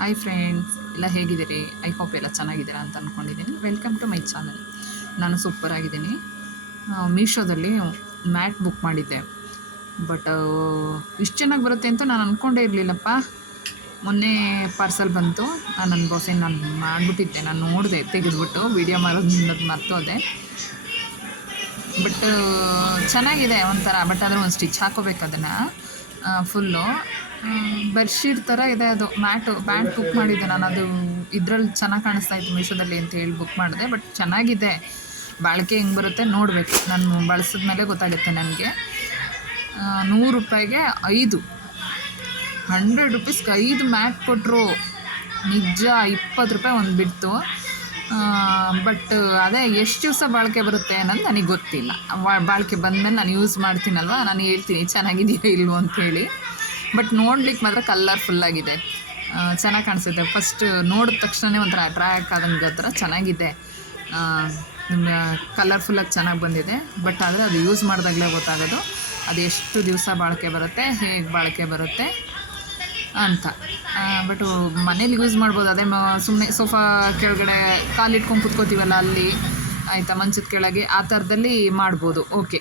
Hi friends, ಎಲ್ಲ ಹೇಗಿದ್ದೀರಿ? I hope ಎಲ್ಲ ಚೆನ್ನಾಗಿದ್ದೀರಾ ಅಂತ ಅಂದ್ಕೊಂಡಿದ್ದೀನಿ. Welcome to my channel. ನಾನು ಸೂಪರಾಗಿದ್ದೀನಿ. ಮೀಶೋದಲ್ಲಿ ಮ್ಯಾಟ್ ಬುಕ್ ಮಾಡಿದ್ದೆ, ಬಟ್ ಇಷ್ಟು ಚೆನ್ನಾಗಿ ಬರುತ್ತೆ ಅಂತ ನಾನು ಅಂದ್ಕೊಂಡೇ ಇರಲಿಲ್ಲಪ್ಪ. ಮೊನ್ನೆ ಪಾರ್ಸಲ್ ಬಂತು. ನನ್ನ ಬಾಸೇನು ನಾನು ಮಾಡಿಬಿಟ್ಟಿದ್ದೆ, ನಾನು ನೋಡಿದೆ ತೆಗೆದುಬಿಟ್ಟು ವೀಡಿಯೋ ಮಾಡೋದು ಮರ್ತೋದೆ. ಬಟ್ ಚೆನ್ನಾಗಿದೆ ಒಂಥರ. ಬಟ್ ಆದರೆ ಒಂದು ಸ್ಟಿಚ್ ಹಾಕೋಬೇಕು ಅದನ್ನು ಫುಲ್ಲು. ಬೆಡ್ಶೀಟ್ ಥರ ಇದೆ ಅದು. ಮ್ಯಾಟ್ ಬುಕ್ ಮಾಡಿದ್ದೆ ನಾನು. ಅದು ಇದರಲ್ಲಿ ಚೆನ್ನಾಗಿ ಕಾಣಿಸ್ತಾ ಇತ್ತು ಮೀಶೋದಲ್ಲಿ ಅಂತ ಹೇಳಿ ಬುಕ್ ಮಾಡಿದೆ. ಬಟ್ ಚೆನ್ನಾಗಿದೆ. ಬಾಳಿಕೆ ಹೆಂಗೆ ಬರುತ್ತೆ ನೋಡಬೇಕು. ನಾನು ಬಳಸಿದ ಮೇಲೆ ಗೊತ್ತಾಗುತ್ತೆ ನನಗೆ. 100 ರೂಪಾಯಿಗೆ 5, 100 ರುಪೀಸ್ಗೆ 5 ಮ್ಯಾಟ್ ಕೊಟ್ಟರು. ನಿಜ 20 ರೂಪಾಯಿ ಒಂದು ಬಿಡ್ತು. ಬಟ್ ಅದೇ ಎಷ್ಟು ದಿವಸ ಬಾಳಿಕೆ ಬರುತ್ತೆ ಅನ್ನೋದು ನನಗೆ ಗೊತ್ತಿಲ್ಲ. ಬಾಳಿಕೆ ಬಂದಮೇಲೆ ನಾನು ಯೂಸ್ ಮಾಡ್ತೀನಲ್ವ, ನಾನು ಹೇಳ್ತೀನಿ ಚೆನ್ನಾಗಿದೆಯಾ ಇಲ್ವೋ ಅಂಥೇಳಿ. ಬಟ್ ನೋಡ್ಲಿಕ್ಕೆ ಮಾತ್ರ ಕಲರ್ಫುಲ್ಲಾಗಿದೆ, ಚೆನ್ನಾಗಿ ಕಾಣಿಸುತ್ತೆ. ಫಸ್ಟ್ ನೋಡಿದ ತಕ್ಷಣ ಒಂಥರ ಅಟ್ರ್ಯಾಕ್ಟ್ ಆದಂಗೆ ಹತ್ರ ಚೆನ್ನಾಗಿದೆ. ಕಲರ್ಫುಲ್ಲಾಗಿ ಚೆನ್ನಾಗಿ ಬಂದಿದೆ. ಬಟ್ ಆದರೆ ಅದು ಯೂಸ್ ಮಾಡಿದಾಗಲೇ ಗೊತ್ತಾಗೋದು ಅದು ಎಷ್ಟು ದಿವಸ ಬಾಳಿಕೆ ಬರುತ್ತೆ, ಹೇಗೆ ಬಾಳಿಕೆ ಬರುತ್ತೆ ಅಂತ. ಬಟ್ ಮನೇಲಿ ಯೂಸ್ ಮಾಡ್ಬೋದು. ಅದೇ ಸುಮ್ಮನೆ ಸೋಫಾ ಕೆಳಗಡೆ ಕಾಲಿಟ್ಕೊಂಡು ಕುತ್ಕೋತೀವಲ್ಲ ಅಲ್ಲಿ, ಆಯಿತಾ, ಮಂಚದ ಕೆಳಗೆ, ಆ ಥರದಲ್ಲಿ ಮಾಡ್ಬೋದು. ಓಕೆ.